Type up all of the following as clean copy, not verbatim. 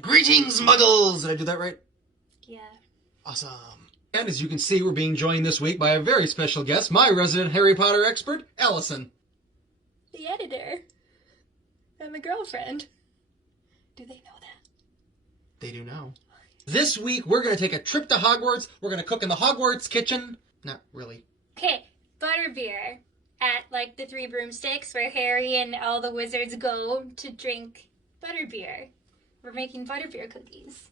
Greetings, Muggles! Did I do that right? Yeah. Awesome. And as you can see, we're being joined this week by a very special guest, my resident Harry Potter expert, Allison. The editor. And the girlfriend. Do they know that? They do now. This week, we're going to take a trip to Hogwarts. We're going to cook in the Hogwarts kitchen. Not really. Okay, Butterbeer. At, like, the Three Broomsticks, where Harry and all the wizards go to drink Butterbeer. We're making Butterbeer cookies.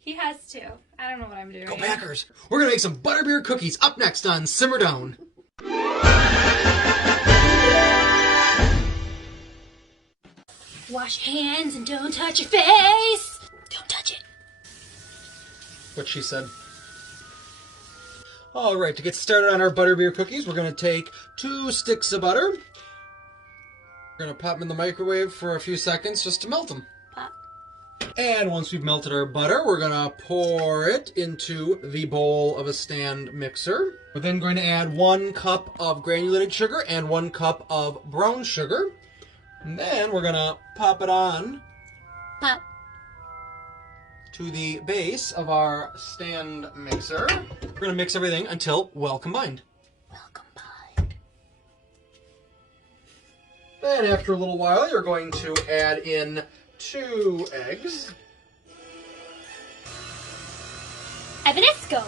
He has to. I don't know what I'm doing. Go Packers! We're going to make some Butterbeer cookies up next on Simmer Down. Wash your hands and don't touch your face. Don't touch it. What she said. Alright, to get started on our Butterbeer cookies, we're going to take 2 sticks of butter. We're going to pop them in the microwave for a few seconds just to melt them. Pop. And once we've melted our butter, we're going to pour it into the bowl of a stand mixer. We're then going to add 1 cup of granulated sugar and 1 cup of brown sugar. And then we're going to pop it on Pop. to the base of our stand mixer. We're going to mix everything until well combined. Well combined. And after a little while, you're going to add in 2 eggs. Evanesco.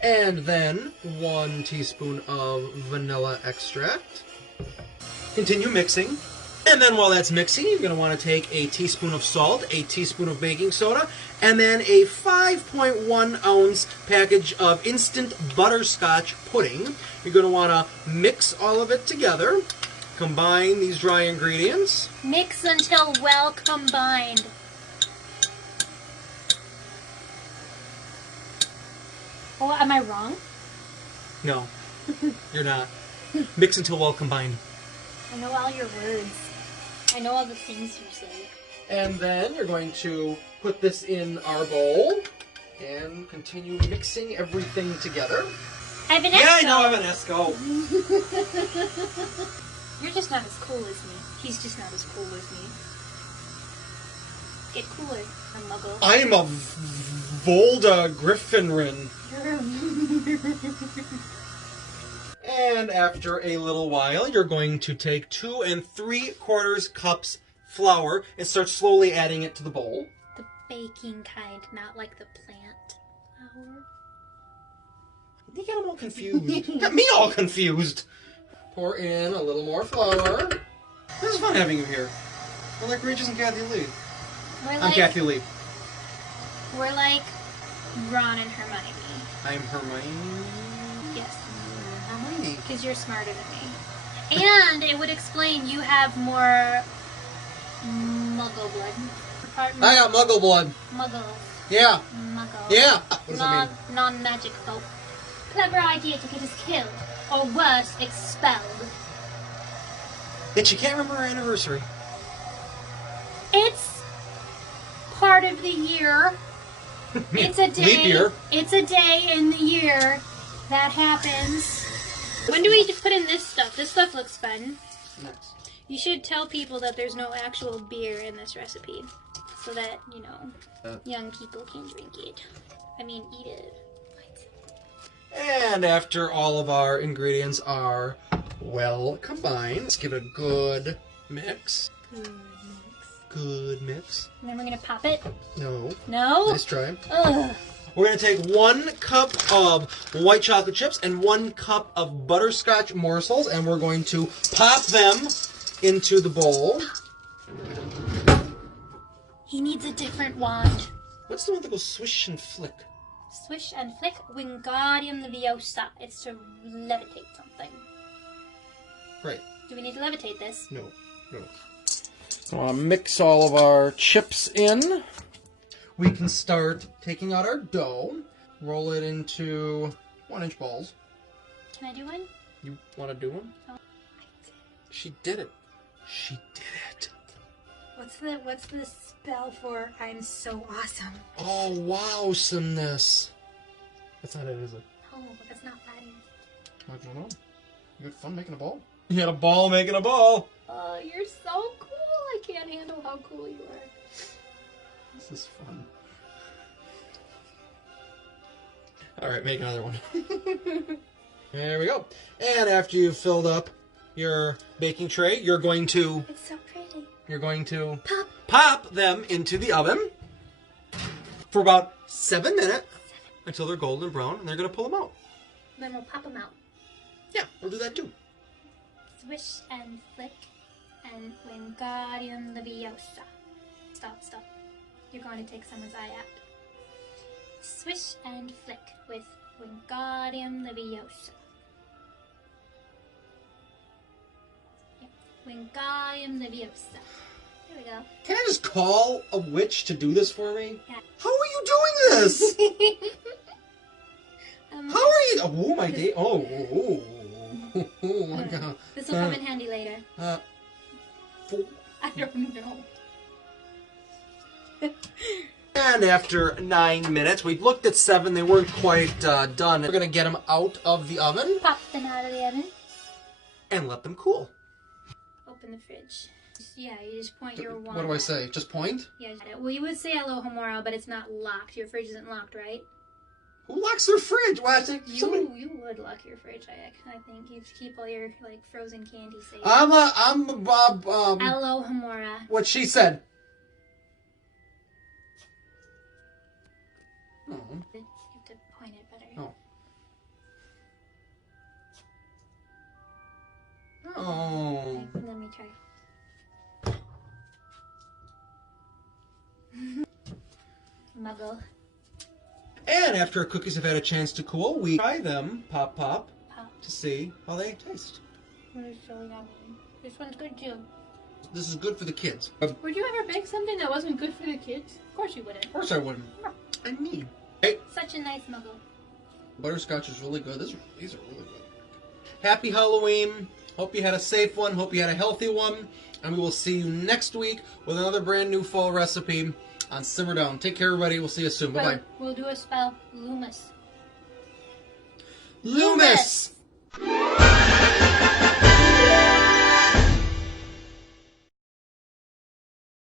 And then 1 teaspoon of vanilla extract. Continue mixing. And then while that's mixing, you're going to want to take a teaspoon of salt, a teaspoon of baking soda, and then a 5.1 ounce package of instant butterscotch pudding. You're going to want to mix all of it together. Combine these dry ingredients. Mix until well combined. Oh, am I wrong? No, you're not. Mix until well combined. I know all your words. I know all the things you say. And then you're going to put this in our bowl and continue mixing everything together. Evanesco. Yeah, I know Evanesco. You're just not as cool as me. He's just not as cool as me. Get cooler, a muggle. I'm a Volda Griffinrin. And after a little while, you're going to take 2 3/4 cups flour and start slowly adding it to the bowl. The baking kind, not like the plant flour. You got them all confused. Got me all confused. Pour in a little more flour. This is fun having you here. We're like Regis and Kathy Lee. I'm Kathy Lee. We're like Ron and Hermione. I'm Hermione. Yes. Hermione. Because you're smarter than me. And it would explain you have more muggle blood. I got muggle blood. Muggle. Yeah. Muggle. Yeah. What does that mean? Non-magic folk. Clever idea to get us killed. Or worse, expelled. Yet she can't remember her anniversary. It's part of the year. It's a day. Leap year. It's a day in the year that happens. When do we put in this stuff? This stuff looks fun. Next. You should tell people that there's no actual beer in this recipe. So that, you know, young people can drink it. I mean, eat it. And after all of our ingredients are well combined, let's give it a good mix. Good mix. And then we're going to pop it. No. No? Nice try. Ugh. We're going to take 1 cup of white chocolate chips and 1 cup of butterscotch morsels, and we're going to pop them into the bowl. He needs a different wand. What's the one that goes swish and flick? Swish and flick, Wingardium Leviosa. It's to levitate something. Right. Do we need to levitate this? No. I want to mix all of our chips in. We can start taking out our dough, roll it into 1-inch balls. Can I do one? You want to do one? Oh. She did it. She did it. What's the spell for I'm so awesome? Oh, wowsomeness. That's not it, is it? Oh, that's not fun. I don't know. You had fun making a ball? You had a ball making a ball. Oh, you're so cool. I can't handle how cool you are. This is fun. All right, make another one. There we go. And after you've filled up your baking tray, you're going to It's so pretty. pop them into the oven for about 7 minutes until they're golden brown, and they're going to pull them out. Then we'll pop them out. Yeah, we'll do that too. Swish and flick and Wingardium Leviosa. Stop. You're going to take someone's eye out. Swish and flick with Wingardium Leviosa. Yep. Wingardium Leviosa. There we go. Can I just call a witch to do this for me? Yeah. How are you doing this? How are you? Oh my day! Oh my god! This will come in handy later. I don't know. And after 9 minutes, we've looked at 7. They weren't quite done. We're gonna get them out of the oven Pop them out of the oven. and let them cool. Open the fridge. Yeah, you just point your wand. What do I say? Just point? Yeah. Well, you would say Alohomora, but it's not locked. Your fridge isn't locked, right? Who locks their fridge? Why? You would lock your fridge. I think you keep all your like frozen candy safe. I'm Alohomora. what she said. Oh. You have to point it better. Oh. Oh. Okay, let me try. Muggle. And after our cookies have had a chance to cool, we try them, pop, Pop. to see how they taste. It's so yummy. This one's good too. This is good for the kids. Would you ever bake something that wasn't good for the kids? Of course you wouldn't. Of course I wouldn't. And me. Hey, Such a nice muggle. butterscotch is really good. These are really good. Happy Halloween. Hope you had a safe one. Hope you had a healthy one. And we will see you next week with another brand new fall recipe on Simmer Down. Take care, everybody. We'll see you soon. Bye-bye. We'll do a spell. Loomis. Loomis!